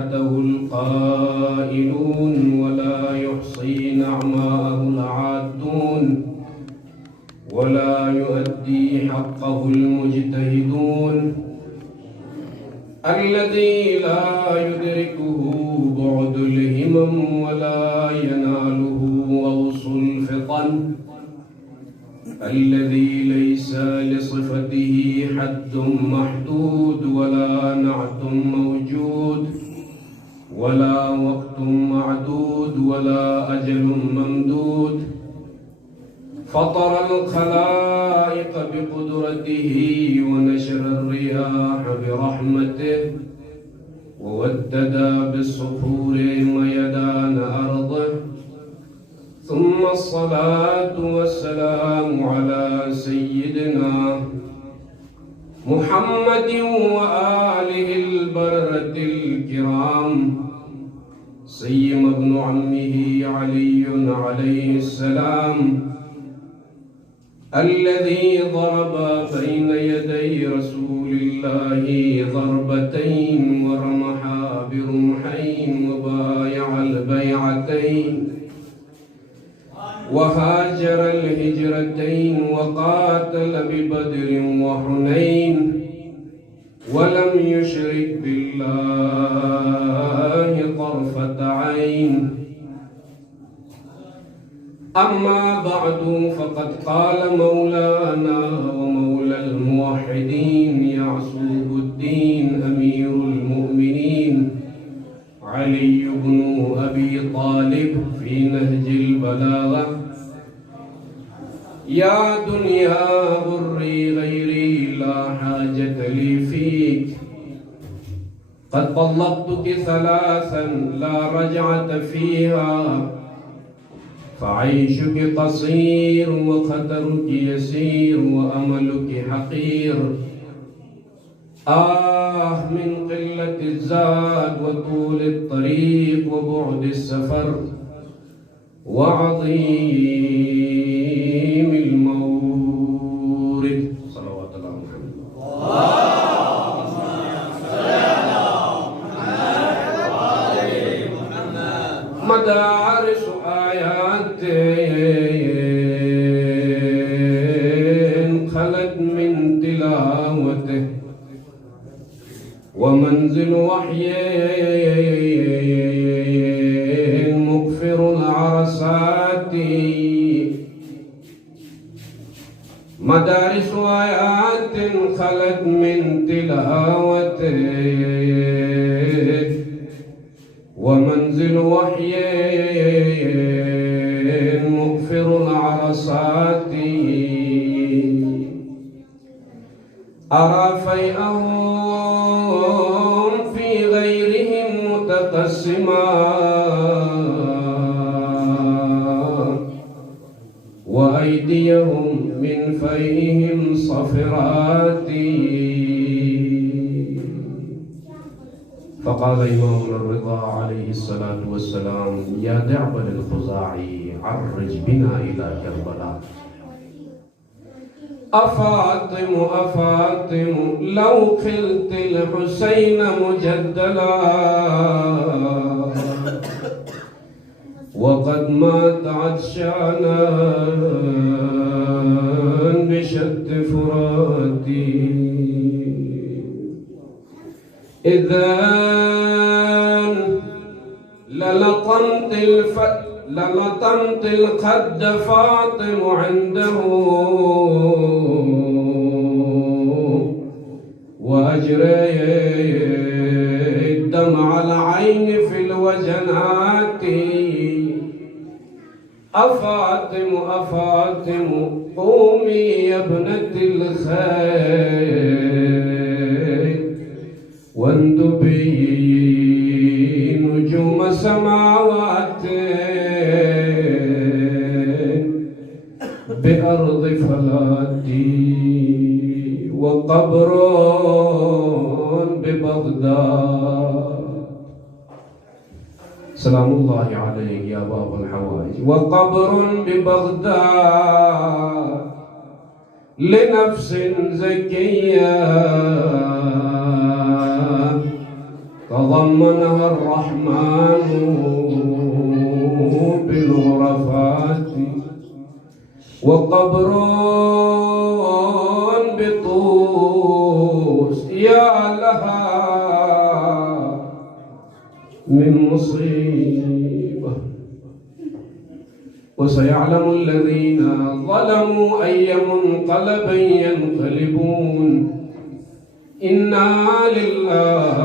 وحده القائلون ولا يحصي نعماءه العادون ولا يؤدي حقه المجتهدون الذي لا يدركه بعد الهمم ولا يناله غوص الفطن الذي ليس لصفته حد محدود ولا نعت موجود ولا وقت معدود ولا أجل ممدود فطر الخلائق بقدرته ونشر الرياح برحمته وودد بالصخور ميدان أرضه ثم الصلاة والسلام على سيدنا محمد وآله البررة الكرام سيما ابن عمه علي عليه السلام الذي ضرب بين يدي رسول الله ضربتين ورمحا برمحين وبايع البيعتين وهاجر الهجرتين وقاتل ببدر وحنين ولم يشرك بالله طرفة عين أما بعد فقد قال مولانا ومولى الموحدين يعصوب الدين أمير المؤمنين علي بن أبي طالب في نهج البلاغة يا دنيا غري غيري لا حاجة لي فيك قد طلقتك ثلاثا لا رجعة فيها فعيشك قصير وخطرك يسير وأملك حقير من قلة الزاد وطول الطريق وبعد السفر وعظيم المورد صلوات الله محمد مدارس آيات خلت من تلاوته ومنزل وحي مغفر العرسات مدارس آيات خلت من تلاوته ومنزل وحي مغفر العرسات أرى فيئهم في غيرهم متقسما وأيديهم من فيهم صفرات فقال إمامنا الرضا عليه الصلاة والسلام يا دعبل الخزاعي عرج بنا إلى كربلاء أفاطم أفاطم لو خلت الحسين مجدلا وقد مات عطشانا بشد فراتي إذن للطمت الخد فاطم عنده وأجري الدمع العين في الوجنات أفاطم أفاطم قومي يا ابنة الخير واندبي نجوم سماوات بأرض فلاتي وقبر ببغداد سلام الله عليك يا باب الحوائج وقبر ببغداد لنفس زكية تضمنها الرحمن بالغرفات وقبر بطوس يا لها من مصيبة وسيعلم الذين ظلموا أي منقلب ينقلبون إنا لله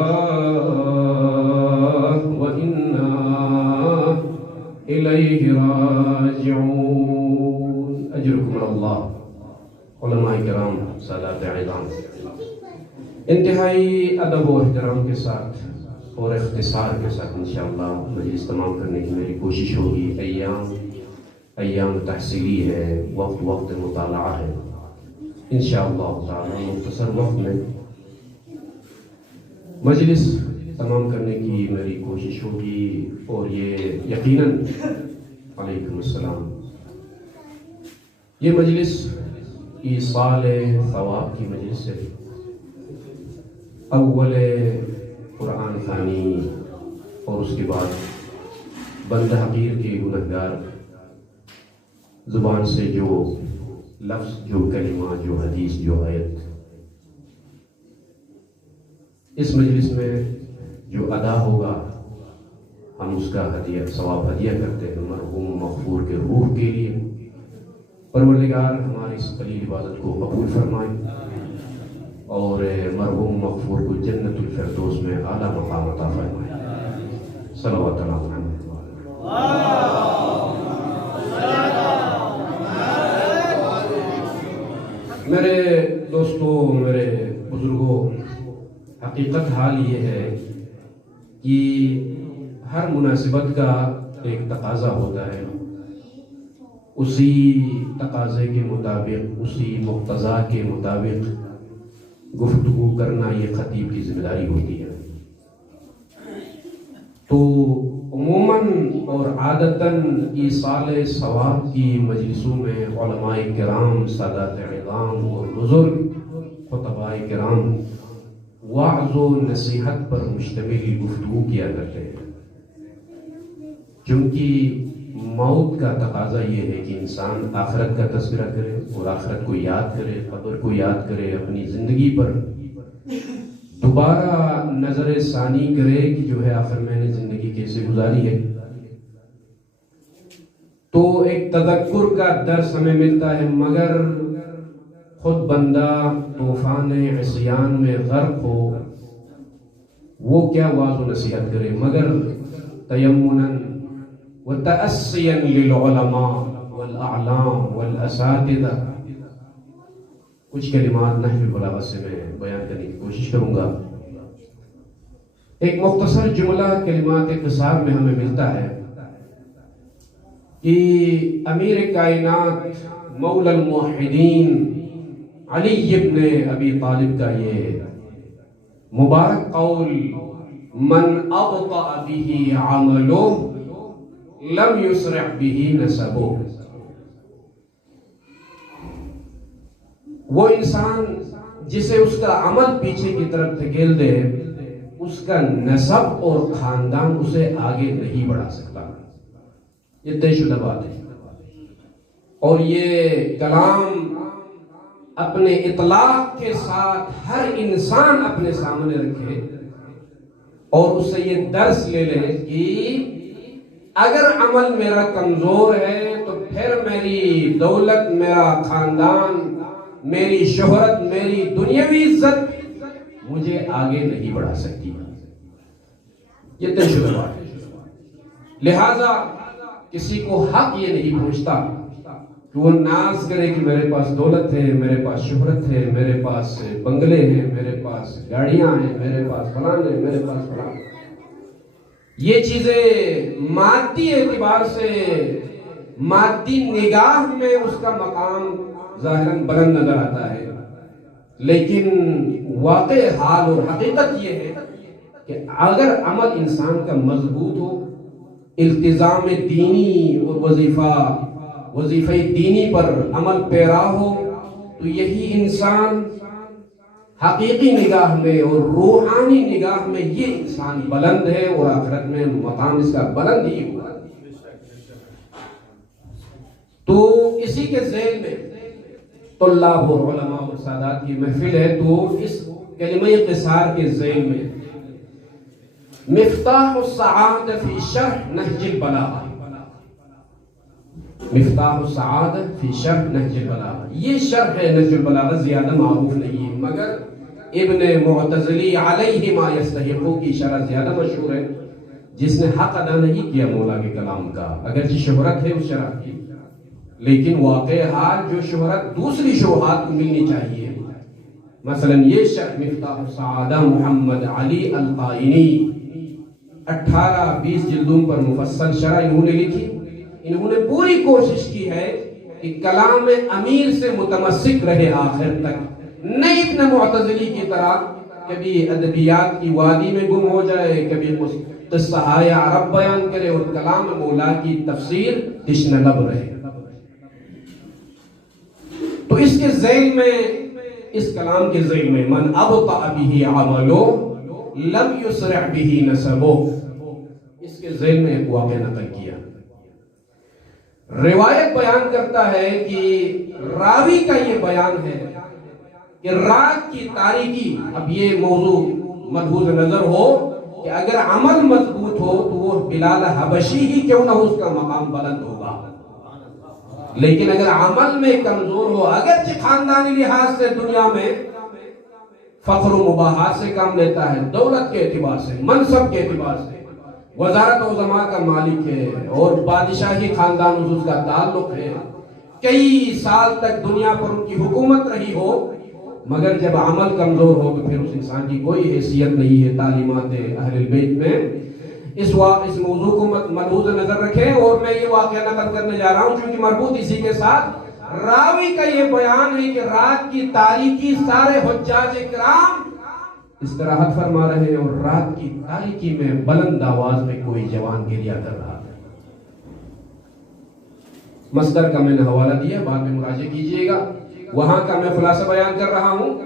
وإنا إليه راجعون. أجركم على الله. علماء کرام، سادات اعظام، انتہائی ادب و احترام کے ساتھ اور اختصار کے ساتھ انشاءاللہ مجلس تمام کرنے کی میری کوشش ہوگی. ایام تحصیلی ہے، وقت مطالعہ ہے. انشاءاللہ تعالی مختصر وقت میں مجلس تمام کرنے کی میری کوشش ہوگی. اور یہ یقیناً علیکم السلام، یہ مجلس ایصال ثواب کی مجلس ہے. اول قرآن خوانی اور اس کے بعد بندہ حقیر کے گنہگار زبان سے جو لفظ، جو کلمہ، جو حدیث، جو آیت اس مجلس میں جو ادا ہوگا، ہم اس کا ثواب ہدیہ کرتے ہیں مرحوم مغفور کے روح کے لیے. پروردگار ہماری اس قلیل عبادت کو قبول فرمائے اور مرحوم مغفور کو جنت الفردوس میں اعلیٰ مقام عطا فرمائے. صلوات اللہ محمد. میرے دوستوں، میرے بزرگوں، حقیقت حال یہ ہے کہ ہر مناسبت کا ایک تقاضا ہوتا ہے. اسی تقاضے کے مطابق، اسی مقتضا کے مطابق گفتگو کرنا یہ خطیب کی ذمہ داری ہوتی ہے. تو عموماً اور عادتاً ایصال ثواب کی مجلسوں میں علماء کرام، سادات اعظام اور بزرگ خطباء کرام وعظ و نصیحت پر مشتمل گفتگو کیا کرتے ہیں. چونکہ موت کا تقاضا یہ ہے کہ انسان آخرت کا تذکرہ کرے اور آخرت کو یاد کرے، قبر کو یاد کرے، اپنی زندگی پر دوبارہ نظر ثانی کرے کہ جو ہے آخر میں نے زندگی کیسے گزاری ہے. تو ایک تذکر کا درس ہمیں ملتا ہے، مگر خود بندہ طوفان عصیان میں غرق ہو، وہ کیا واعظ و نصیحت کرے مگر تیمناً وتأسیاً للعلماء والاعلام والاساتذہ. کچھ کلمات نحو البلاغہ سے میں بیان کرنے کی کوشش کروں گا. ایک مختصر جملہ کلمات قصار میں ہمیں ملتا ہے کہ امیر کائنات مولا الموحدین علی ابن ابی طالب کا یہ مبارک قول، من ابطأ به عملہ لم یسرع به نسبہ. وہ انسان جسے اس کا عمل پیچھے کی طرف دھکیل دے، اس کا نسب اور خاندان اسے آگے نہیں بڑھا سکتا. یہ طے شدہ بات ہے. اور یہ کلام اپنے اطلاق کے ساتھ ہر انسان اپنے سامنے رکھے اور اس سے یہ درس لے لے کہ اگر عمل میرا کمزور ہے تو پھر میری دولت، میرا خاندان، میری شہرت، میری دنیاوی عزت مجھے آگے نہیں بڑھا سکتی. یہ طے شدہ بات ہے. لہذا کسی کو حق یہ نہیں پہنچتا کہ وہ ناز کرے کہ میرے پاس دولت ہے، میرے پاس شہرت ہے، میرے پاس بنگلے ہیں، میرے پاس گاڑیاں ہیں، میرے پاس فلان ہے، میرے پاس فلان. یہ چیزیں مادی اعتبار سے، مادی نگاہ میں اس کا مقام ظاہراً بلند نظر آتا ہے، لیکن واقع حال اور حقیقت یہ ہے کہ اگر عمل انسان کا مضبوط ہو، التزام دینی اور وظیفہ دینی پر عمل پیرا ہو، تو یہی انسان حقیقی نگاہ میں اور روحانی نگاہ میں یہ انسان بلند ہے اور آخرت میں مقام اس کا بلند ہی ہوا. تو اسی کے ذیل میں طلاب اور علماء اور سادات کی محفل ہے. تو اس کلمہ قصار کے ذیل میں مفتاح السعادہ فی شرح نہج البلاغہ، مفتاح السعادہ فی شرح نہج البلاغہ، یہ شرح ہے نہج البلاغہ، زیادہ معروف نہیں ہے مگر ابن معتزلی علیہ ما یستحقو کی شرح زیادہ مشہور ہے، جس نے حق ادا نہیں کیا مولا کے کلام کا، اگرچہ شہرت ہے اس شرح کی لیکن واقع حال جو شہرت دوسری شروحات کو ملنی چاہیے. مثلا یہ شرح مفتاح السعادہ محمد علی القائنی 18-20 جلدوں پر مفصل شرح انہوں نے لکھی. انہوں نے پوری کوشش کی ہے کہ کلام امیر سے متمسک رہے آخر تک، نہیں ابن معتزلی کی طرح کبھی ادبیات کی وادی میں گم ہو جائے، کبھی قصہ عرب بیان کرے اور کلام مولا کی تفسیر تشنہ لب رہے. تو اس کے ذیل میں، اس کلام کے ذیل میں من ابطأ به عملو لم یسرع به نسبو، اس کے ذیل میں ایک واقعہ نقل کیا. روایت بیان کرتا ہے کہ راوی کا یہ بیان ہے کہ رات کی تاریکی، اب یہ موضوع ملحوظ نظر ہو کہ اگر عمل مضبوط ہو تو وہ بلال حبشی ہی کیوں نہ ہو اس کا مقام بلند ہوگا، لیکن اگر عمل میں کمزور ہو، اگرچہ خاندانی لحاظ سے دنیا میں فخر و مباحات سے کام لیتا ہے، دولت کے اعتبار سے، منصب کے اعتبار سے وزارت عظماء کا مالک ہے اور بادشاہی خاندان اس کا تعلق ہے، کئی سال تک دنیا پر ان کی حکومت رہی ہو، مگر جب عمل کمزور ہو تو پھر اس انسان کی کوئی حیثیت نہیں ہے تعلیمات اہل البیت میں. اس موضوع کو ملحوظ نظر رکھیں اور میں یہ واقعہ نقل کرنے جا رہا ہوں کیونکہ مربوط اسی کے ساتھ راوی کا یہ بیان ہے کہ رات کی تاریکی سارے حجاج کرام استراحت فرما رہے ہیں اور رات کی تاریکی میں بلند آواز میں کوئی جوان گریہ کر رہا ہے. مصدر کا میں نے حوالہ دیا، بعد میں مراجعہ کیجئے گا، وہاں کا میں خلاصہ بیان کر رہا ہوں.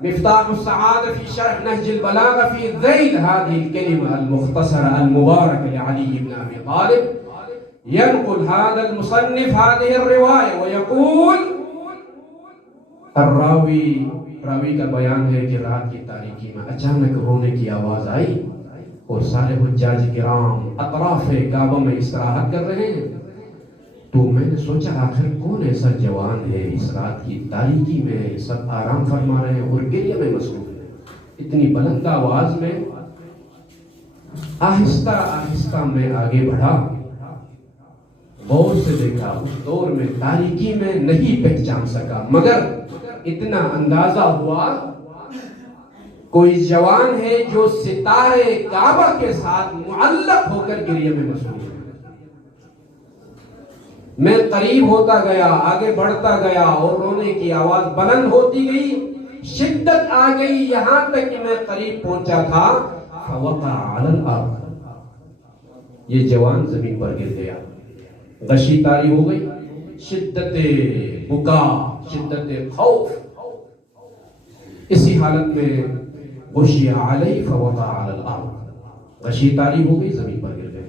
مفتاح السعادة في شرح نهج البلاغة في ذيل هذه الكلمة المختصرة المباركة لعلي بن أبي طالب ينقل هذا المصنف هذه الرواية ويقول راوی کا بیان ہے کہ رات کی تاریکی میں اچانک رونے کی آواز آئی اور سارے حجاج کرام اطراف کعبہ میں استراحت کر رہے ہیں. تو میں نے سوچا آخر کون ایسا جوان ہے اس رات کی تاریکی میں سب آرام فرما رہے ہیں اور گریہ میں مصروف ہیں. اتنی بلند آواز میں آہستہ آہستہ میں آگے بڑھا، غور سے دیکھا، اس دور میں تاریکی میں نہیں پہچان سکا مگر اتنا اندازہ ہوا کوئی جوان ہے جو ستارے کعبہ کے ساتھ معلق ہو کر گریہ میں مصروف ہے. میں قریب ہوتا گیا، آگے بڑھتا گیا اور رونے کی آواز بلند ہوتی گئی، شدت آ گئی، یہاں تک کہ میں قریب پہنچا تھا. فوقع علی الارض، یہ جوان زمین پر گر گیا، غشی طاری ہو گئی، شدت بکا، شدت خوف. اسی حالت میں غشی علی فوقع علی الارض، غشی طاری ہو گئی، زمین پر گر گئے.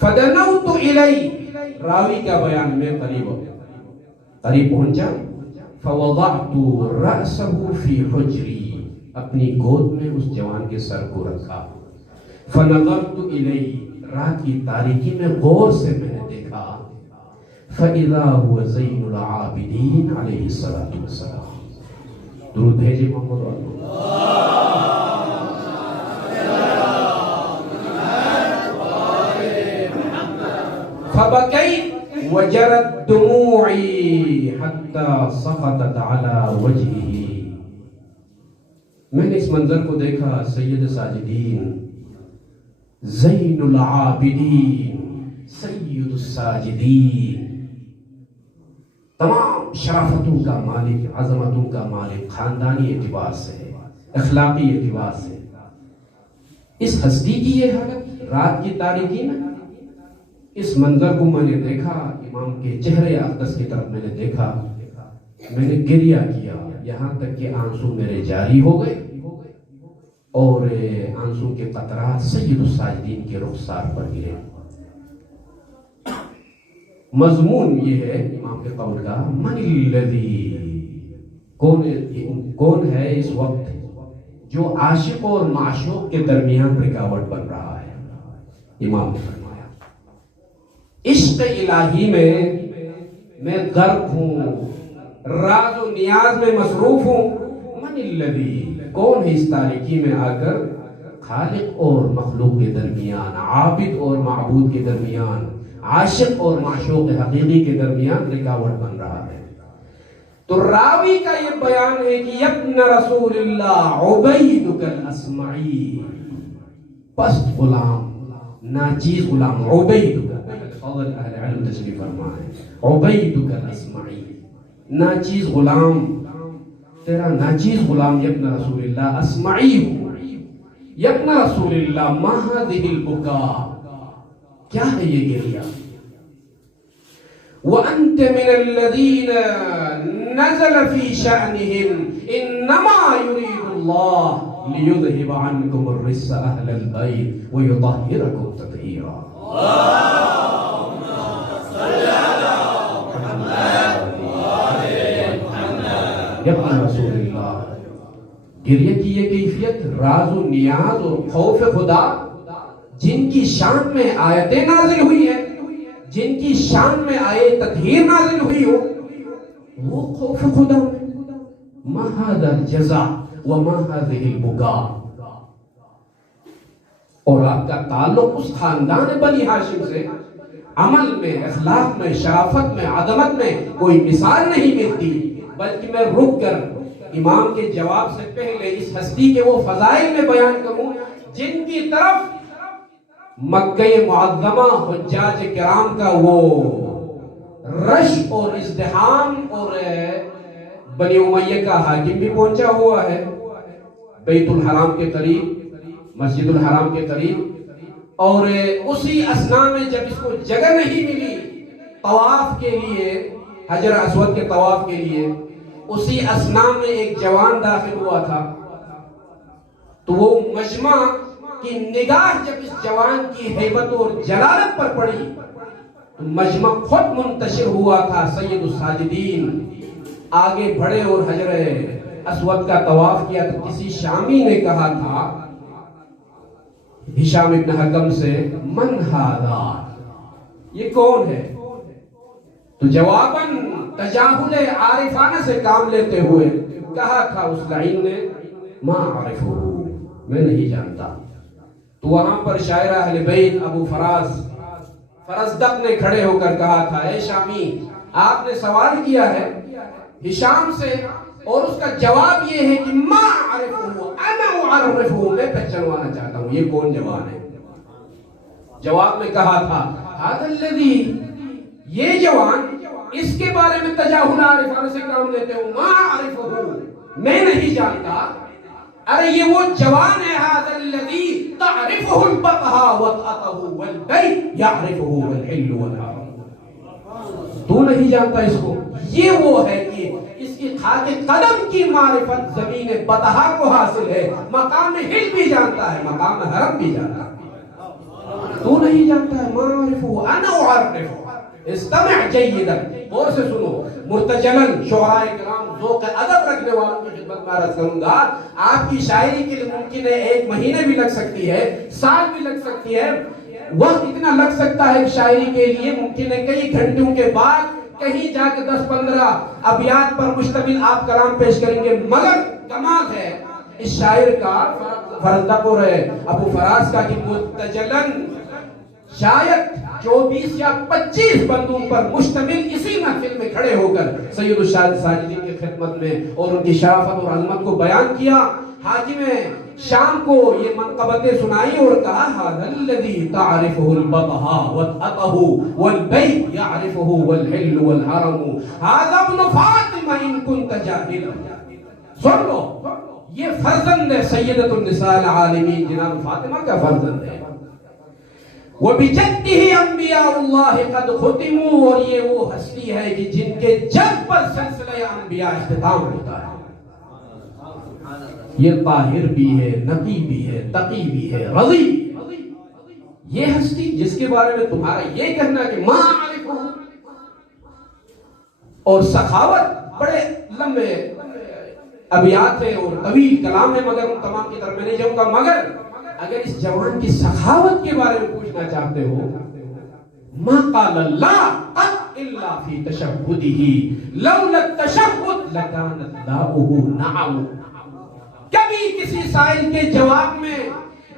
فدنوت الی، راوی کا بیان میں قریب پہنچا. فوضعت رأسه فی حجری، اپنی گود میں اس جوان کے سر کو رکھا. فنظرت الیہ، رات کی تاریکی میں غور سے میں نے دیکھا. فاذا هو زین العابدین علیہ الصلوۃ والسلام. درود بھیجے محمد فبكيت وجرت دموعي حتى سقطت على وجهه. میں نے اس منظر کو دیکھا، سید ساجدین، زین العابدین، سید الساجدین، تمام شرافتوں کا مالک، عظمتوں کا مالک، خاندانی اعتبار سے، اخلاقی اعتبار سے. اس ہستی کی یہ حالت رات کی تاریکی میں، اس منظر کو میں نے دیکھا. امام کے چہرے اقدس کی طرف میں نے دیکھا، میں نے گریہ کیا، یہاں تک کہ آنسو میرے جاری ہو گئے اور آنسو کے قطرات سید الساجدین کے رخسار پر گرے. مضمون یہ ہے امام کے قول کا، من الذی، کون ہے اس وقت جو عاشق اور معشوق کے درمیان رکاوٹ بن رہا ہے. امام نے فرمایا عشق الہی میں غرق ہوں، راز و نیاز میں مصروف ہوں. من الذی، کون ہے اس تاریکی میں آ کر خالق اور مخلوق کے درمیان، عابد اور معبود کے درمیان، عاشق اور معشوق حقیقی کے درمیان رکاوٹ بن رہا ہے. تو راوی کا یہ بیان ہے کہ یبن رسول اللہ عبیدک الاسمعی، پست غلام، ناچیز غلام، عبیدک، فضل اہل علم تشریف فرمائے، عبیدک الاسمعی، ناچیز غلام، تیرا ناچیز غلام یبن رسول اللہ اسمعی ہوں. یبن رسول اللہ ما هذه البکا، کیا ہے یہ گریہ؟ وَأَنْتَ مِنَ الَّذِينَ نَزَلَ فِي شَأْنِهِمْ إِنَّمَا يُرِيدُ اللَّهُ لِيُذْهِبَ عَنْكُمُ الرِّجْسَ أَهْلَ الْبَيْتِ وَيُطَهِّرَكُمْ تَطْهِيرًا. اللهم صل على محمد وآل محمد. یا رسول اللہ، گریہ کی یہ کیفیت راز و نیاز اور خوف خدا جن کی شان میں آیتیں نازل ہوئی ہیں، جن کی شان میں آئے تطہیر نازل ہوئی ہو، وہ خوف خدا میں. ما هذا الجزاء وما هذه البكاء. اور آپ کا تعلق اس خاندان بنی ہاشم سے عمل میں، اخلاق میں، شرافت میں، عظمت میں کوئی مثال نہیں ملتی. بلکہ میں رک کر امام کے جواب سے پہلے اس ہستی کے وہ فضائل میں بیان کروں جن کی طرف مکہ معظمہ حجاج کرام کا وہ رش اور ازدحام اور بنی امیہ کا حاکم بھی پہنچا ہوا ہے بیت الحرام کے قریب، مسجد الحرام کے قریب. اور اسی اثناء میں جب اس کو جگہ نہیں ملی طواف کے لیے، حجر اسود کے طواف کے لیے، اسی اثناء میں ایک جوان داخل ہوا تھا. تو وہ مجمع کی نگاہ جب اس جوان کی ہیبت اور جلالت پر پڑی تو مجمع خود منتشر ہوا تھا. سید الساجدین آگے بڑھے اور حجر اسود کا طواف کیا تو کسی شامی نے کہا تھا ہشام ابن حکم سے، من ہذا، یہ کون ہے؟ تو جواباً تجاہل عارفانہ سے کام لیتے ہوئے کہا تھا اس لعین نے، ما عارفہ، میں نہیں جانتا. تو وہاں پر شاعر اہل بیت ابو فرزدق نے کھڑے ہو کر کہا تھا، اے شامی، آپ نے سوال کیا ہے ہشام سے اور اس کا جواب یہ ہے کہ ما عارفہ، انا اعرفہ، میں پہچانوانا چاہتا ہوں یہ کون جوان ہے. جواب میں کہا تھا ھذا الذی، یہ جوان، اس کے بارے میں تجاہل عارفانہ سے کام لیتے ہوں، ما عارفہ، میں نہیں جانتا. ارے یہ وہ جوان ہے، ھذا الذی تعرفہ البطحہ وطأتہ والبیت یعرفہ والحل والحرم. تو نہیں جانتا اس کو؟ یہ وہ ہے کہ اس کی خاک قدم کی معرفت زمین بطحہ کو حاصل ہے، مقام حل بھی جانتا ہے، مقام حرم بھی جانتا ہے. تو نہیں جانتا ہے، ما عارفہ انا اعرفہ. استمع جیداً، غور سے سنو. مرتجلاً شعراء کرام ذوق ادب رکھنے والوں کی خدمت میں عرض کروں گا، آپ کی شاعری کے لیے ممکن ہے 1 مہینے بھی لگ سکتی ہے، سال بھی لگ سکتی ہے، وقت اتنا لگ سکتا ہے شاعری کے لیے ممکن ہے کئی گھنٹوں کے بعد کہیں جا کے 10-15 ابیات پر مشتمل آپ کلام پیش کریں گے. مگر کمال ہے اس شاعر کا، فرزدق اور ابو فراز کا، کہ مرتجلاً شاید 24 یا 25 بندوں پر مشتمل اسی محفل میں کھڑے ہو کر سید الساجدین کی خدمت میں اور ان کی شرافت اور عظمت کو بیان کیا. حاکم شام کو یہ منقبتیں سنائی اور کہا ھذا الذی تعرفہ البطحہ وطأتہ والبیت یعرفہ والحل والحرم ھذا ابن فاطمہ ان کنت جاہلا. سن لو، یہ فرزند ہے سیدۃ النساء العالمین جناب فاطمہ کا فرزند ہے. وَبِجَدِّهِ انبیاء اللہ قد ختموا، اور یہ وہ ہستی ہے کہ جن کے جد پر سلسلہ انبیاء اختتام ہوتا ہے. یہ طاہر بھی ہے، نقی بھی ہے، تقی بھی ہے، رضی بھی ہے۔ یہ ہستی جس کے بارے میں تمہارا یہ کہنا کہ ما عارف ہوں، اور سخاوت بڑے لمبے ابیات ہیں اور طویل کلام ہے، مگر ان تمام کی طرف میں نہیں جاؤں گا۔ مگر اگر اس جوان کی سخاوت کے بارے میں پوچھنا چاہتے ہو، ما قال اللہ قط الا فی تشہدہ لولا التشہد لکان اللہ نعم۔ کبھی کسی سائل کے جواب میں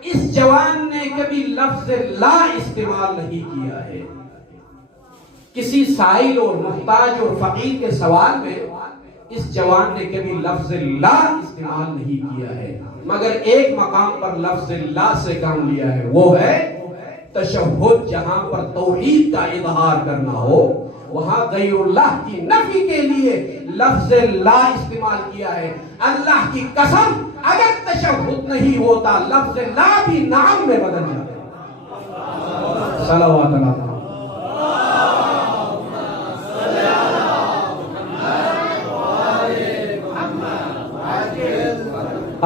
اس جوان نے کبھی لفظ لا استعمال نہیں کیا ہے۔ کسی سائل اور محتاج اور فقیر کے سوال میں اس جوان نے کبھی لفظ لا استعمال نہیں کیا ہے، مگر ایک مقام پر لفظ لا سے کام لیا ہے، وہ ہے تشہد۔ جہاں پر توحید کا اظہار کرنا ہو وہاں غیر اللہ کی نفی کے لیے لفظ لا استعمال کیا ہے۔ اللہ کی قسم اگر تشہد نہیں ہوتا لفظ لا بھی نعم میں بدل جاتا۔ صلوات اللہ۔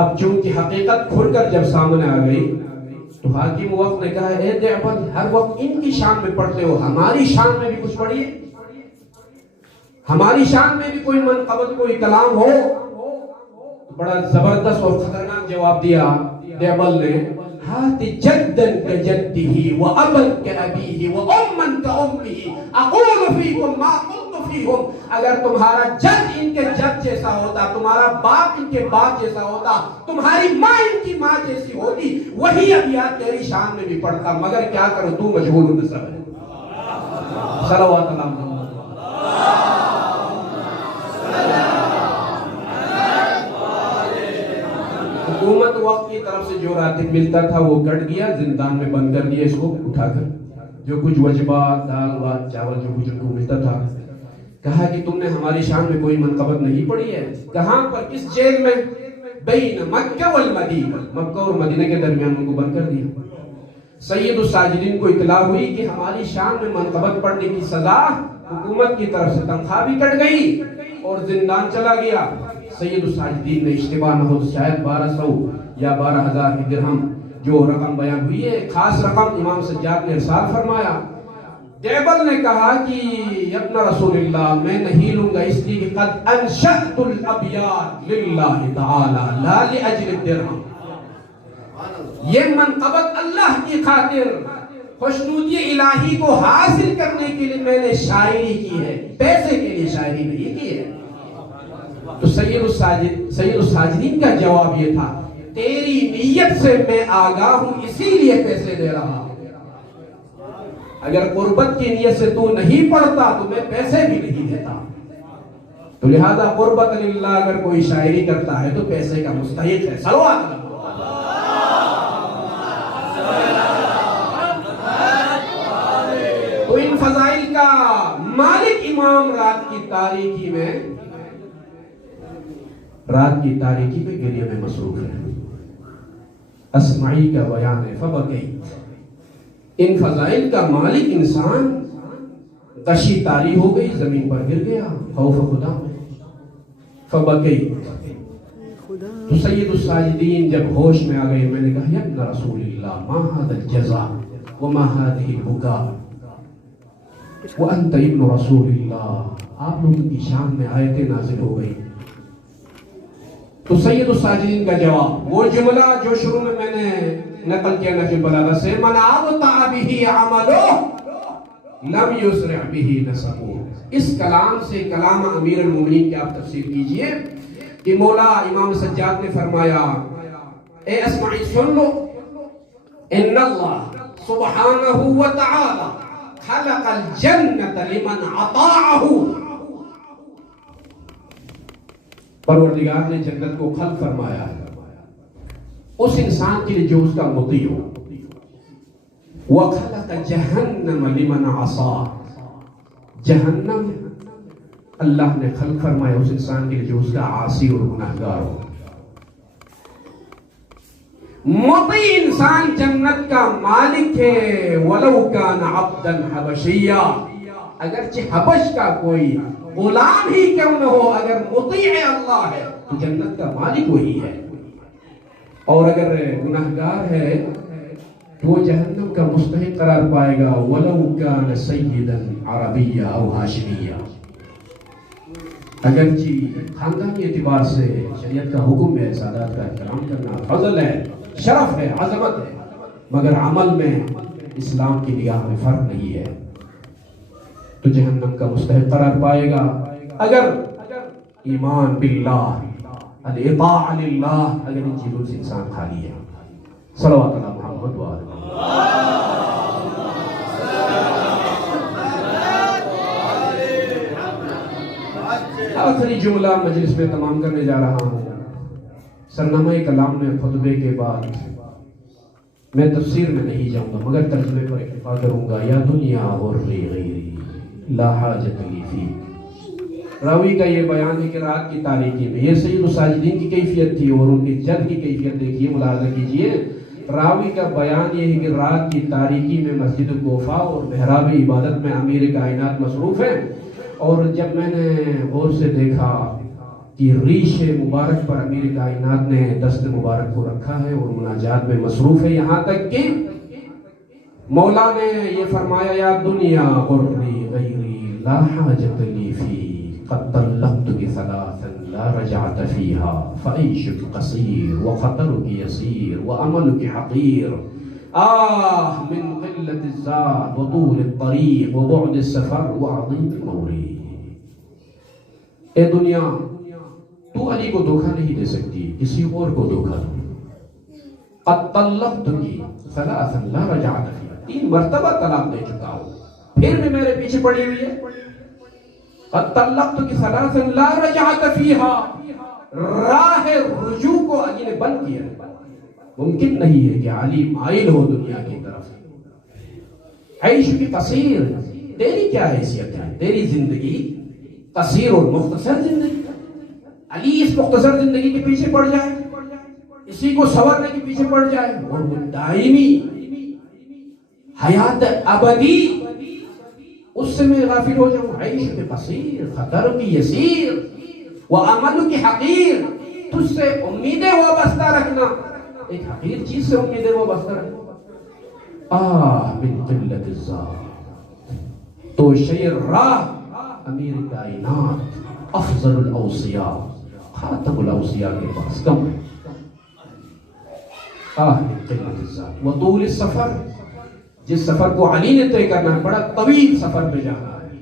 اب چونکہ حقیقت کھل کر جب سامنے آ گئی تو حاکم وقت نے کہا اے دیوبند ہر وقت ان کی شان میں پڑھتے ہو، ہماری شان میں بھی کچھ پڑھیے، ہماری شان میں بھی کوئی منقبت کوئی کلام ہو۔ بڑا زبردست اور خطرناک جواب دیا دیوبند نے، ہاتھ جدن کجدہ و ابن کابیہ و امن کامہ اقول فیکم ما قلت فیہم۔ اگر تمہارا جد ان کے جد جیسا ہوتا، تمہارا باپ ان کے باپ جیسا ہوتا، تمہاری ماں ان کی ماں جیسی ہوتی، وہی ابیات تیری شان میں بھی پڑھتا، مگر کیا کرو تو مجہول النسب ہے۔ صلوات اللہ۔ حکومت وقت کی طرف سے جو راتب ملتا تھا وہ کٹ گیا، زندان میں بند کر دیا اس کو اٹھا کر، جو کچھ وجبات دال وات چاول جو کچھ ان کو ملتا تھا۔ کہا کہ تم نے ہماری شان میں کوئی منقبت نہیں پڑھی ہے؟ کہاں پر کس جیل میں؟ بین مکہ والمدینہ، مکہ اور مدینہ کے درمیان ان کو بند کر دیا۔ سید الساجدین کو اطلاع ہوئی کہ ہماری شان میں منقبت پڑھنے کی سزا، حکومت کی طرف سے تنخواہ بھی کٹ گئی اور زندان چلا گیا۔ سید الساجدین نے اشتباہ نہ ہو شاید 1200 یا 12,000 کی درہم جو رقم بیان ہوئی ہے، خاص رقم امام سجاد نے ارسال فرمایا۔ دیوبند نے کہا کہ ابن رسول اللہ میں نہیں لوں گا، اس لیے کہ قد انشأت الابیات للہ تعالی لا لاجل الدرہم۔ یہ منقبت اللہ کی خاطر خوشنودی الہی کو حاصل کرنے کے لیے میں نے شاعری کی ہے، پیسے کے لیے شاعری نہیں کی ہے۔ تو سید الساجدین کا جواب یہ تھا، تیری نیت سے میں آگاہ ہوں اسی لیے پیسے دے رہا ہوں، اگر قربت کی نیت سے تو نہیں پڑھتا تو میں پیسے بھی نہیں دیتا۔ تو لہذا قربت للہ اگر کوئی شاعری کرتا ہے تو پیسے کا مستحق ہے۔ صلوات اللہ۔ تو ان فضائل کا مالک امام رات کی تاریکی میں گریہ میں مصروف ہے۔ اسمعی کا بیان ہے فبکیت۔ ان فضائل کا مالک انسان غشی طاری ہو گئی، زمین پر گر گیا خوف خدا میں، فبکیت۔ تو سید الساجدین جب ہوش میں آ گئے میں نے کہا یا ابن رسول اللہ ما هذا الجزاء وما هذه البكاء وانت ابن رسول اللہ۔ آپ لوگوں کی شان میں آیتیں نازل ہو گئی۔ تو سید الساجدین کا جواب وہ جملہ جو شروع میں نے نقل کیا نہج البلاغہ سے، من ابطأ به عمله لم يسرع به نسبه۔ اس کلام سے کلام امیر المومنین کی آپ تفسیر کیجئے کہ مولا امام سجاد نے فرمایا اے اسمعی سن لو، ان اللہ سبحانہ وتعالی خلق الجنت لمن اطاعہ۔ پروردگار نے جنت کو خلق فرمایا ہے اس انسان کے لیے جو اس کا مطیع ہو۔ وَخَلَقَ جَهَنَّمَ لِمَنْ عَصَى۔ جہنم اللہ نے خلق فرمایا اس انسان کے لیے جو اس کا عاصی اور گناہگار ہو۔ مطیع انسان جنت کا مالک ہے، وَلَوْ كَانَ عَبْدًا حَبَشِيًّا۔ اگرچہ حبش کا کوئی غلام ہی کیوں نہ ہو، اگر مطیع اللہ ہے تو جنت کا مالک وہی ہے۔ اور اگر گناہگار ہے تو وہ جہنم کا مستحق قرار پائے گا وَلَوْ كَانَ سَيِّدًا عَرَبِيًّا أَوْ هَاشِمِيًّا. اگرچہ خاندانی اعتبار سے شریعت کا حکم ہے سادات کا احترام کرنا فضل ہے، شرف ہے، عظمت ہے، مگر عمل میں اسلام کی نگاہ میں فرق نہیں ہے تو جہنم کا مستحق قرار پائے گا. اگر ایمان باللہ، الاطاعہ للہ، اگر ان چیزوں سے انسان خالی ہے. صلوات اللہ محمد وآلہ. آخری جملہ مجلس میں تمام کرنے جا رہا ہوں. سرنامہ کلام میں خطبے کے بعد میں تفسیر میں نہیں جاؤں گا مگر ترجمے پر اکتفا کروں گا. یا دنیا غری غیری لا حاجت لی فیک. راوی کا یہ بیان ہے کہ رات کی تاریکی میں، یہ سید الساجدین کی کیفیت تھی اور ان کی جد کی کیفیت دیکھیے، ملاحظہ کیجئے. راوی کا بیان یہ ہے کہ رات کی تاریکی میں مسجد الکوفہ اور محراب عبادت میں امیر کائنات مصروف ہیں، اور جب میں نے غور سے دیکھا کہ ریش مبارک پر امیر کائنات نے دست مبارک کو رکھا ہے اور مناجات میں مصروف ہے، یہاں تک کہ مولا نے یہ فرمایا یا دنیا غری غیری لا حاجت لی فی قد طلقتک ثلاثا لا رجعت فيها فعيشك قصير وخطرك يسير وأملك حقير. من قلة الزاد وطول الطريق وبعد السفر وعظيم المورد. اے دنیا، تو علی کو دھوکہ نہیں دے سکتی، کسی اور کو دھوکہ دو. قد طلقتك ثلاثا لا رجعت فيها، 3 مرتبہ طلاق دے چکا ہوں، پھر بھی میرے پیچھے پڑی ہوئی ہے. قد طلقتك ثلاثا لا رجعت فيها، راہ رجوع کو علی نے بند کیا. ممکن نہیں ہے کہ علی مائل ہو دنیا کی طرف. عیش کی قصیر، تیری کیا حیثیت ہے؟ تیری زندگی قصیر اور مختصر زندگی. علی اس مختصر زندگی کے پیچھے پڑ جائے، اسی کو سنورنے کے پیچھے پڑ جائے، اور وہ دائمی حیات ابدی اس سے میں غافل ہو جاؤں. عیش کی قصیر، خطر کی یسیر، وعمل کی حقیر. تجھ سے امیدیں وابستہ رکھنا، ایک حقیر چیز سے امیدیں وابستہ رکھنا. من قلت الزاد، تو شیر راہ امیر کائنات افضل الاوصیاء، خاتم الاوصیاء کے پاس کم ہے. من قلت الزاد وطول السفر، جس سفر کو علی نے طے کرنا ہے، بڑا طویل سفر پہ جانا ہے.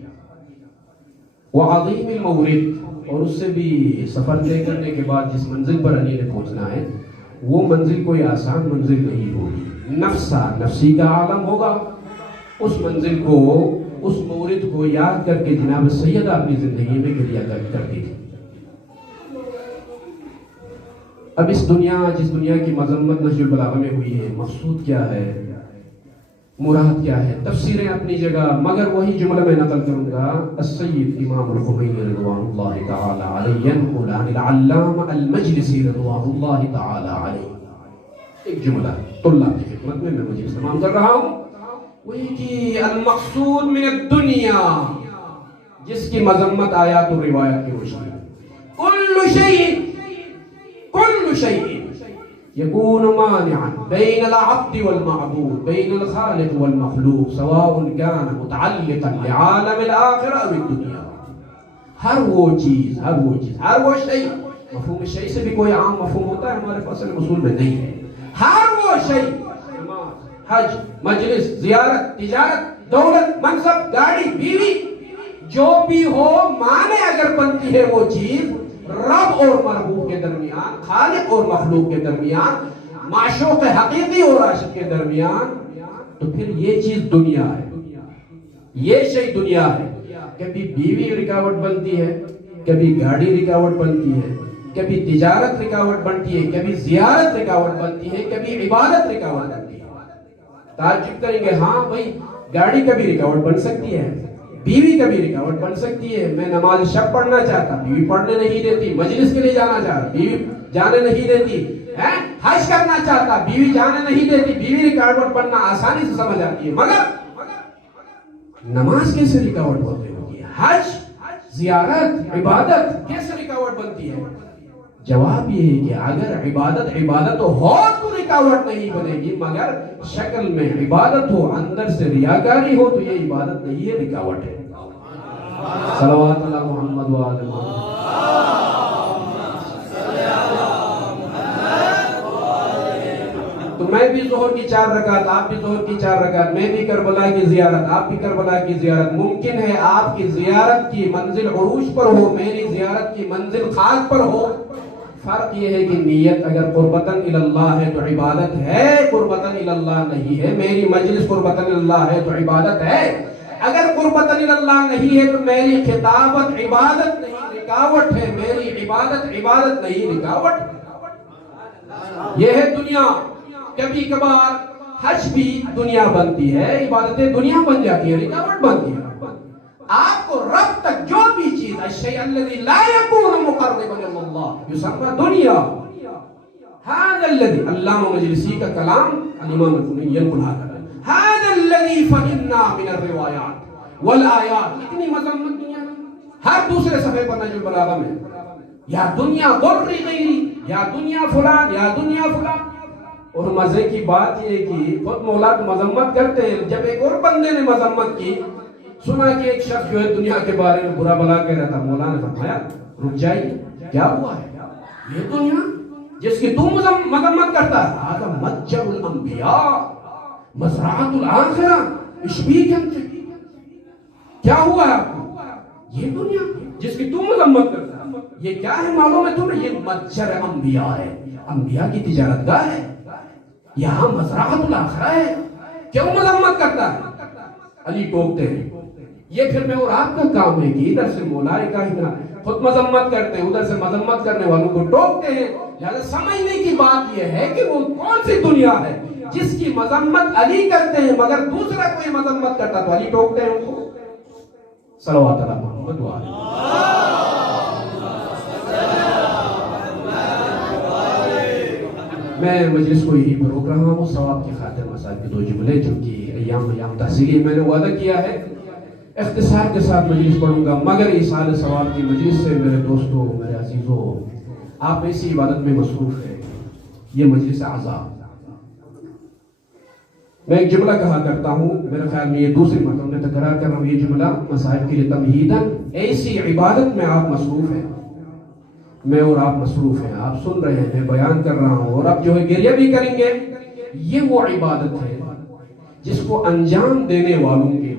وعظیم المورد، اور اس سے بھی سفر طے کرنے کے بعد جس منزل پر علی نے پہنچنا ہے وہ منزل کوئی آسان منزل نہیں ہوگی. نفسی کا عالم ہوگا. اس منزل کو، اس مورد کو یاد کر کے جناب سیدہ اپنی زندگی میں گریا کرتی تھی. اب اس دنیا، جس دنیا کی مذمت نہج البلاغہ میں ہوئی ہے، مقصود کیا ہے، مراد کیا ہے، تفسیریں اپنی جگہ، مگر وہی جملہ میں نقل کروں گا. السید امام الخمینی رضوان اللہ تعالی علیہ ينقل عن العلامہ المجلسی رضوان اللہ تعالی علیہ. ایک جملہ طلاب کی خدمت میں مجھے استعمال کر رہا ہوں، وہی کہ المقصود من الدنیا، جس کی مذمت آیات و روایت کی روشنی. کل شیء يكون مانعا بين العبد والمعبود، بين الخالق والمخلوق، سواء كان متعلقا بعالم الآخرة أو الدنيا. ہر وہ چیز، ہر وہ شیء، مفہوم شیء سے بھی کوئی عام مفہوم ہوتا ہے، ہمارے پاس اصول میں نہیں ہے. ہر وہ شیء، حج، مجلس، زیارت، تجارت، دولت، منصب، گاڑی، بیوی، جو بھی ہو، مانے اگر بنتی ہے وہ چیز رب اور مربوب کے درمیان، خالق اور مخلوق کے درمیان، معشوق حقیقی اور عاشق کے درمیان، تو پھر یہ چیز دنیا ہے، یہ شیء دنیا ہے. کبھی بیوی رکاوٹ بنتی ہے، کبھی گاڑی رکاوٹ بنتی ہے، کبھی تجارت رکاوٹ بنتی ہے، کبھی زیارت رکاوٹ بنتی ہے، کبھی عبادت رکاوٹ بنتی ہے. تعجب کریں گے، ہاں بھائی گاڑی کبھی رکاوٹ بن سکتی ہے، بیوی کبھی رکاوٹ بن سکتی ہے. میں نماز شب پڑھنا چاہتا، بیوی پڑھنے نہیں دیتی. مجلس کے لیے جانا چاہتا، بیوی جانے نہیں دیتی. حج کرنا چاہتا، بیوی جانے نہیں دیتی. بیوی رکاوٹ بننا آسانی سے سمجھ آتی ہے، مگر نماز کیسے رکاوٹ ہوتی ہے؟ حج، زیارت، عبادت کیسے رکاوٹ بنتی ہے؟ جواب یہ ہے کہ اگر عبادت ہو تو رکاوٹ نہیں بنے گی، مگر شکل میں عبادت ہو، اندر سے ریاکاری ہو تو یہ عبادت نہیں ہے، رکاوٹ ہے۔ صلوات اللہ محمد و آل محمد۔ تو میں بھی ظہر کی 4 رکعت، آپ بھی ظہر کی 4 رکعت، میں بھی کربلا کی زیارت، آپ بھی کربلا کی زیارت۔ ممکن ہے آپ کی زیارت کی منزل عروج پر ہو، میری زیارت کی منزل خاک پر ہو، فرق یہ ہے کہ نیت اگر قربتاً اللہ ہے تو عبادت ہے، قربتاً اللہ نہیں ہے۔ میری مجلس قربتاً اللہ ہے تو عبادت ہے، اگر قربتاً اللہ نہیں ہے تو میری خطابت عبادت نہیں، رکاوٹ ہے، میری عبادت نہیں، رکاوٹ ہے۔ یہ ہے دنیا۔ کبھی کبھار حج بھی دنیا بنتی ہے، عبادتیں دنیا بن جاتی ہیں، رکاوٹ بنتی ہے۔ آپ کو رب تک جو بھی چیز الشیء الذی لا یکون مقربا الی اللہ یسمى دنیا، هذا الذی، علامہ مجلسی کا کلام الامام الفنی ينقل هذا الذی فهمنا من الروایات والآیات۔ اتنی مذمت دنیا میں، ہر دوسرے صفحے پر نہج البلاغہ میں یا دنیا ضری غیری، یا دنیا فلان، یا دنیا فلان۔ اور مزے کی بات یہ کہ خود مولا کو مذمت کرتے ہیں، جب ایک اور بندے نے مذمت کی، سنا کہ ایک شخص جو ہے دنیا کے بارے میں برا بلا کہہ رہا تھا، مولا نے فرمایا رک جائیے، کیا ہوا ہے؟ یہ دنیا جس کی تم مذمت کرتا ہے، هذا متجر الانبیاء مزرعۃ الآخرہ، کیا ہوا ہے آپ کو؟ یہ دنیا جس کی تم مذمت کرتا ہے، یہ کیا ہے معلوم ہے تمہیں؟ یہ متجر انبیاء ہے، انبیاء کی تجارت گاہ ہے، یہاں مزرعۃ الآخرہ ہے۔ کیوں مذمت کرتا ہے؟ علی ٹوکتے ہیں۔ یہ پھر میں اور آپ کا کام ہے کہ ادھر سے مولا کا ہی نہ خود مذمت کرتے ہیں، ادھر سے مذمت کرنے والوں کو ٹوکتے ہیں۔ لہذا سمجھنے کی بات یہ ہے کہ وہ کون سی دنیا ہے جس کی مذمت علی کرتے ہیں، مگر دوسرا کوئی مذمت کرتا تو علی ٹوکتے ہیں ان کو۔ صلوات اللہ محمد و آلہ۔ میں مجلس کو یہی روک رہا ہوں، ثواب کی خاطر مسائل کے 2 جملے چونکہ ایام تحصیلی میں نے وعدہ کیا ہے، اختصار کے ساتھ مجلس پڑھوں گا، مگر ایصال ثواب کی مجلس سے میرے دوستوں، میرے عزیزوں، آپ ایسی عبادت میں مصروف ہیں، یہ مجلس عذاب۔ میں ایک جملہ کہا کرتا ہوں، میرے خیال میں یہ دوسری مرتبہ میں تکرار کر رہا ہوں یہ جملہ مصائب کے لیے تمہیداً، ایسی عبادت میں آپ مصروف ہیں، میں اور آپ مصروف ہیں، آپ سن رہے ہیں، میں بیان کر رہا ہوں، اور اب جو ہے گریہ بھی کریں گے۔ یہ وہ عبادت ہے جس کو انجام دینے والوں کے لیے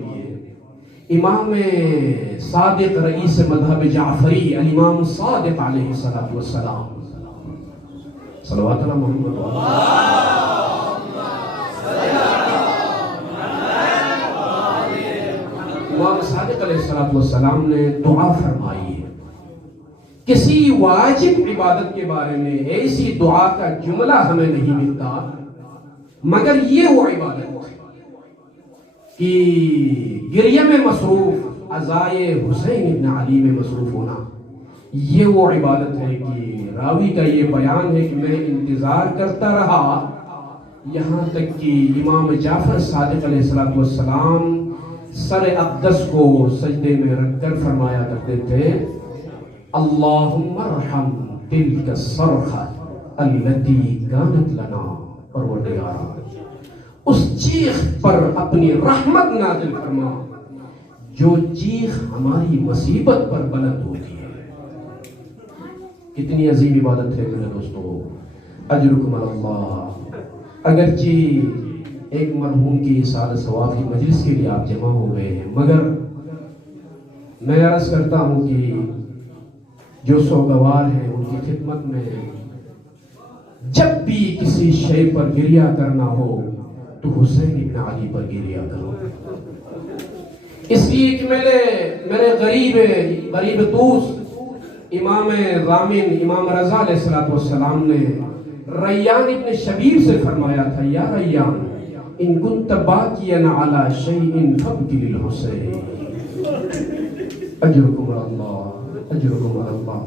امام صادق رئیس مذہب جعفری الامام صادق علیہ السلام، صلوات اللہ محمد و امام صادق علیہ السلام نے دعا فرمائی ہے۔ کسی واجب عبادت کے بارے میں ایسی دعا کا جملہ ہمیں نہیں ملتا، مگر یہ وہ عبادت کہ گریہ میں مصروف، عزائے حسین ابن علی میں مصروف ہونا، یہ وہ عبادت ہے کہ راوی کا یہ بیان ہے کہ میں انتظار کرتا رہا یہاں تک کہ امام جعفر صادق علیہ السلام سر اقدس کو سجدے میں رکھ کر فرمایا کرتے تھے، اللہم ارحم تلک الصرخہ التي كانت لنا، پروردگارا اس چیخ پر اپنی رحمت نازل فرما جو چیخ ہماری مصیبت پر بلند ہوتی ہے۔ کتنی عظیم عبادت ہے میرے دوستو، اجرکم اللہ۔ اگرچہ ایک مرحوم کی ایصال ثواب کی مجلس کے لیے آپ جمع ہو گئے ہیں، مگر میں عرض کرتا ہوں کہ جو سوگوار ہیں ان کی خدمت میں جب بھی کسی شے پر گریہ کرنا ہو تو حسین ابن علی پر گریہ کرو، اس لیے کہ میرے غریب دوست امام ضامن امام رضا علیہ السلام نے ریان ابن شبیر سے فرمایا تھا، یا ریان ان كنت باقیا علی شیء فابکی للحسین، اجرکم اللہ، اجرکم اللہ۔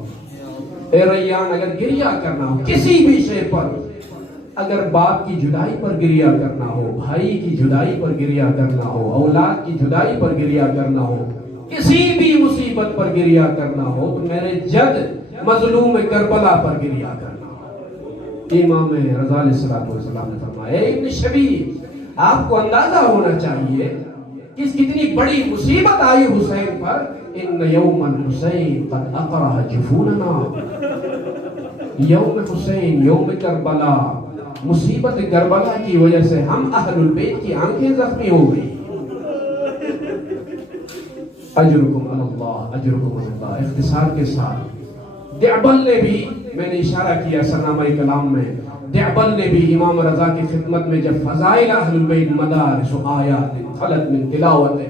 اے ریان اگر گریہ کرنا ہو کسی بھی شے پر، اگر باپ کی جدائی پر گریہ کرنا ہو، بھائی کی جدائی پر گریہ کرنا ہو، اولاد کی جدائی پر گریہ کرنا ہو، کسی بھی مصیبت پر گریہ کرنا ہو، تو میرے جد مظلوم کربلا پر گریا کرنا۔ امام رضا علیہ السلام نے فرمایا ابن شبیب آپ کو اندازہ ہونا چاہیے کہ کتنی بڑی مصیبت آئی حسین پر، ان یوم الحسین قد اقرہ جفوننا، یوم حسین یوم کربلا، مصیبت کربلا کی وجہ سے ہم اہل البیت کی آنکھیں زخمی ہو گئی۔ اجرکم اللہ اجرکم اللہ۔ اختصار کے ساتھ دعبل نے بھی، میں نے اشارہ کیا سرنامہ کلام میں، دعبل نے بھی امام رضا کی خدمت میں جب فضائل اہل البیت مدارس و آیات خلت من تلاوت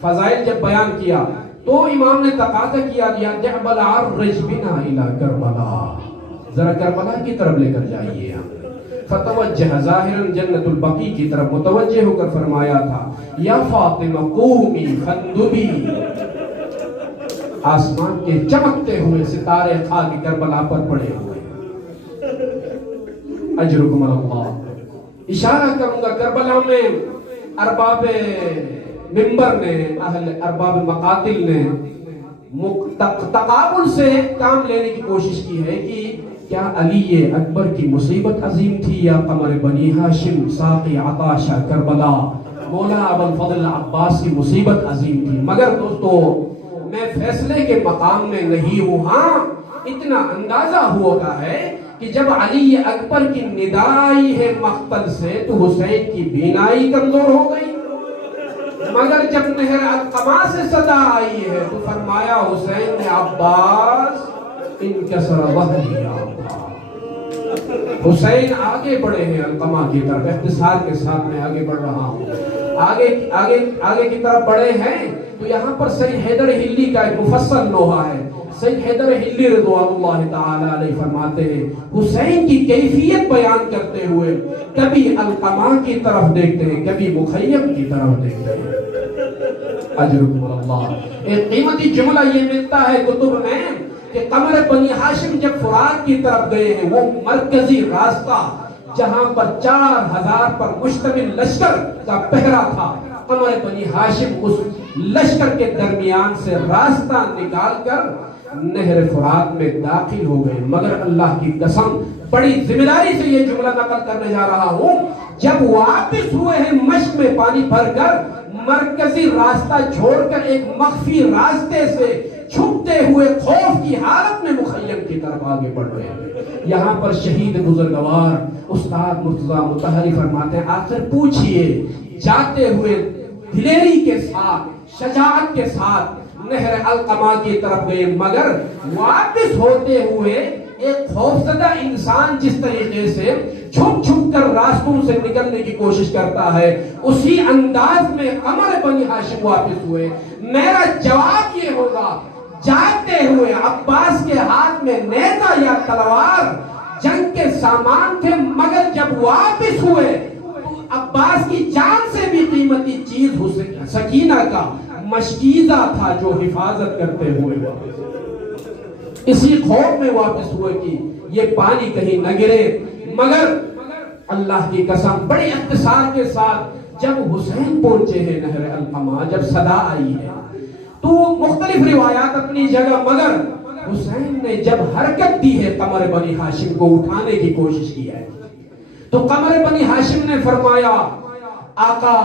فضائل جب بیان کیا تو امام نے تقاضا کیا یا دعبل عرج بنا الى کربلا، ذرا کربلا کی طرف لے کر جائیے ہم۔ فتوجہ ظاہراً جنت البقیع کی طرف متوجہ ہو کر فرمایا تھا یا فاطمہ قومی فاندبی، آسمان کے چمکتے ہوئے ستارے خاک کربلا پر پڑے ہوئے۔ اجرکم اللہ۔ اشارہ کروں گا کربلا میں ارباب منبر نے، اہل ارباب مقاتل نے تقابل سے کام لینے کی کوشش کی ہے کہ کیا علی اکبر کی مصیبت عظیم تھی یا قمر بنی ہاشم ساقی عطاشہ کربلا مولا ابو الفضل عباس کی مصیبت عظیم تھی؟ مگر دوستو میں فیصلے کے مقام میں نہیں ہوں، ہاں اتنا اندازہ ہوتا ہے کہ جب علی اکبر کی ندائی ہے مقتل سے تو حسین کی بینائی کمزور ہو گئی، مگر جب نہر القما سے صدا آئی ہے تو فرمایا حسین نے عباس انکسر ظہری عباس۔ حسین آگے بڑھے ہیں القما کی طرف، اختصار کے ساتھ میں آگے بڑھ رہا ہوں، آگے کی طرف بڑھے ہیں تو یہاں پر سید حیدر حلی کا ایک مفصل لوحہ ہے۔ سید حیدر حلی رضوان اللہ تعالی علیہ فرماتے ہیں حسین کی کیفیت بیان کرتے ہوئے کبھی القما کی طرف دیکھتے ہیں، کبھی مخیم کی طرف دیکھتے ہیں۔ اجرکم اللہ۔ ایک قیمتی جملہ یہ ملتا ہے کتب میں کہ قمر بنی ہاشم جب فرات کی طرف گئے ہیں، وہ مرکزی راستہ جہاں پر 4000 پر مشتمل لشکر کا پہرا تھا، قمر بنی ہاشم اس لشکر کے درمیان سے راستہ نکال کر نہر فرات میں داخل ہو گئے۔ مگر اللہ کی قسم بڑی ذمہ داری سے یہ جملہ نقل کرنے جا رہا ہوں، جب واپس ہوئے ہیں مشق میں پانی بھر کر، مرکزی راستہ چھوڑ کر ایک مخفی راستے سے چھپتے ہوئے خوف کی حالت میں مخیم کی طرف آگے بڑھ رہے ہیں۔ یہاں پر شہید بزرگوار استاد مرتضی مطہری فرماتے ہیں آخر پوچھئے جاتے ہوئے دلیری کے ساتھ شجاعت کے ساتھ نہر القما کی طرف گئے، مگر واپس ہوتے ہوئے ایک خوفزدہ انسان جس طریقے سے چھپ چھپ کر راستوں سے نکلنے کی کوشش کرتا ہے، اسی انداز میں قمر بنی ہاشم واپس ہوئے۔ میرا جواب یہ ہوگا جاتے ہوئے عباس کے ہاتھ میں نیزہ یا تلوار جنگ کے سامان تھے، مگر جب واپس ہوئے تو عباس کی جان سے بھی قیمتی چیز سکینہ کا مشکیزہ تھا جو حفاظت کرتے ہوئے اسی خوف میں واپس ہوئے کہ یہ پانی کہیں نہ گرے۔ مگر اللہ کی قسم بڑے اختصار کے ساتھ جب حسین پہنچے ہیں نہر القما، جب صدا آئی ہے تو مختلف روایات اپنی جگہ، مگر حسین نے جب حرکت دی ہے قمر بنی ہاشم کو اٹھانے کی کوشش کی ہے تو قمر بنی ہاشم نے فرمایا آقا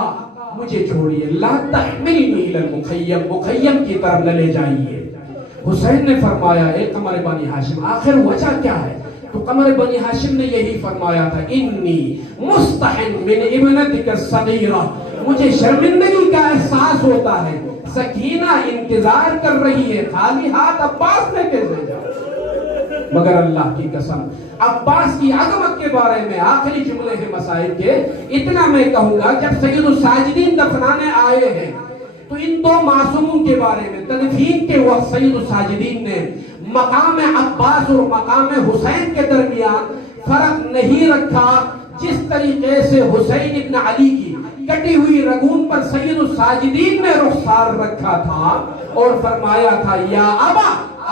مجھے چھوڑیے، لا تحملنی الی المخیم، مخیم کی طرف نہ لے جائیے۔ حسین نے فرمایا اے قمر بنی ہاشم آخر وجہ کیا ہے؟ تو قمر بنی ہاشم نے یہی فرمایا تھا انی مستحن من ابنتک الصغیرہ، مجھے شرمندگی کا احساس ہوتا ہے، سکینہ انتظار کر رہی ہے، خالی ہاتھ عباس میں کیسے جاؤ؟ مگر اللہ کی قسم عباس کی عظمت کے بارے میں آخری جملے ہیں مسائل کے، اتنا میں کہوں گا جب سید الساجدین دفنانے آئے ہیں تو ان دو معصوموں کے بارے میں تدفین کے وقت سید الساجدین نے مقام عباس اور مقام حسین کے درمیان فرق نہیں رکھا، جس طریقے سے حسین ابن علی کی کٹی ہوئی رگون پر سید الساجدین نے رخسار رکھا تھا اور فرمایا تھا یا ابا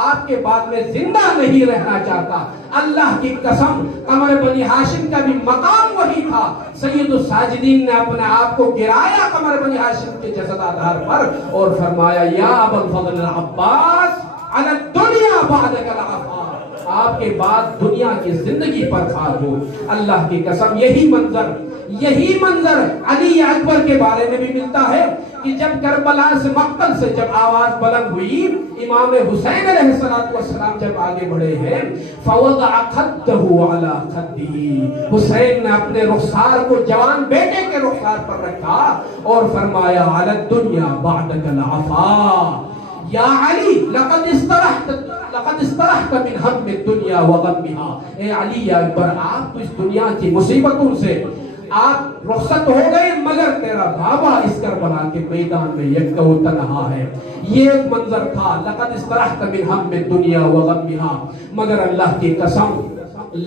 آپ کے بعد میں زندہ نہیں رہنا چاہتا۔ اللہ کی قسم قمر بنی ہاشم کا بھی مقام وہی تھا، سید الساجدین نے اپنے آپ کو گرایا قمر بنی ہاشم کے جسد آدھار پر اور فرمایا یا ابا الفضل العباس علی الدنیا بعدک العفا، آپ کے بعد دنیا کی زندگی پر خار ہو۔ اللہ کی قسم یہی منظر علی اکبر کے بارے میں بھی ملتا ہے کہ جب کربلا سے مقتل سے جب آواز بلند ہوئی، امام حسین علیہ السلام جب آگے بڑھے ہیں، فوضع خدہ علی خدہ، حسین نے اپنے رخسار کو جوان بیٹے کے رخسار پر رکھا اور فرمایا علی الدنیا بعدک العفا، یا علی لقد استرحت من ہم الدنیا وغمها، اے علی اکبر آپ تو اس دنیا کی مصیبتوں سے آپ رخصت ہو گئے، مگر تیرا بابا اس کربلا کے میدان میں یکا و تنہا ہے۔ یہ ایک منظر تھا، لقد استرحت من ہم الدنیا وغمها، مگر اللہ کی قسم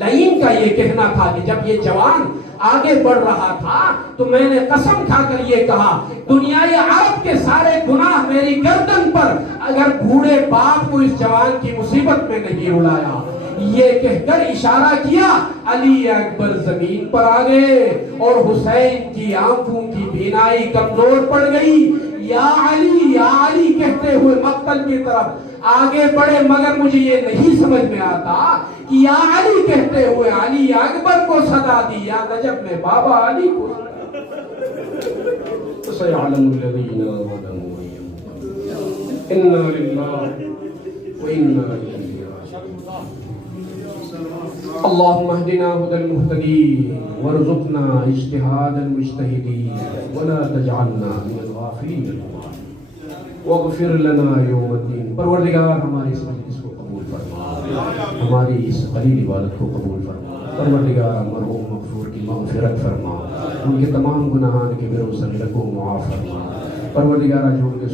لعین کا یہ کہنا تھا کہ جب یہ جوان آگے بڑھ رہا تھا تو میں نے قسم کھا کر یہ کہا، دنیائے عرب کے سارے گناہ میری گردن پر، اگر بوڑھے باپ کو اس جوان کی مصیبت میں نہیں اڑایا۔ یہ کہہ کر اشارہ کیا، علی اکبر زمین پر آ گئے اور حسین کی آنکھوں کی بینائی کمزور پڑ گئی۔ یا علی کہتے ہوئے مقتل کی طرف آگے بڑھے، مگر مجھے یہ نہیں سمجھ میں آتا کہ یا علی کہتے ہوئے علی اکبر کو صدا دی یا نجف میں بابا علی کو سيعلم الذين ظلموا إنا لله وإنا إليه راجعون اللهم اهدنا هدى المهتدين وارزقنا اجتهاد المجتهدين ولا تجعلنا من الغافلين واغفر لنا يوم الدين۔ پروردگار ہماری اس مجلس کو قبول فرما، ہماری اس قلیل عبادت کو قبول فرما۔ پروردگار مرحوم مغفور کی مغفرت فرما، ان کے تمام گناہان کے بر و صغیر کو معاف فرما۔ پروردگار جو ان کے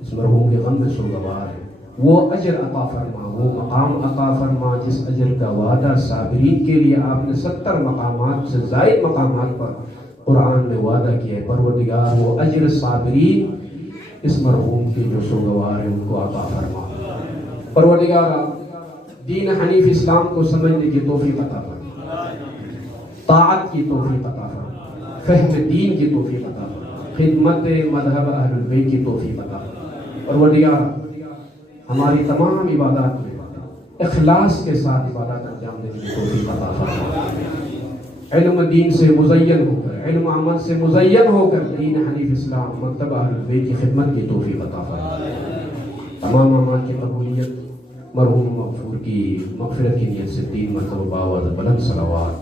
اس مرحوم کے غم میں سوگوار ہے، وہ اجر عطا فرما، وہ مقام عطا فرما جس اجر کا وعدہ صابرین کے لیے آپ نے 70 مقامات سے زائد مقامات پر قرآن میں وعدہ کیا ہے۔ پروردگار وہ اجر صابرین اس مرحوم کے جو سوگوار ہیں ان کو عطا فرما۔ پروردگار دین حنیف اسلام کو سمجھنے کی توفیق عطا فرما، طاعت کی توفیق عطا فرما، فہم دین کی توفیق عطا فرما، خدمت مذہب اہل البیت کی توفیق عطا فرما۔ پروردگار ہماری تمام عبادات میں اخلاص کے ساتھ عبادات انجام دینے کی توفیق عطا فرما۔ علم دین سے مزین ہو کر، علم عمل سے مزین ہو کر دین حنیف اسلام مکتبہ اہل البیت کی خدمت کی توفیق عطا فرما۔ تمام اعمال کی قبولیت، مرحوم مغفور کی مغفرت کی نیت سے 3 مرتبہ باوعدہ بلند صلوات۔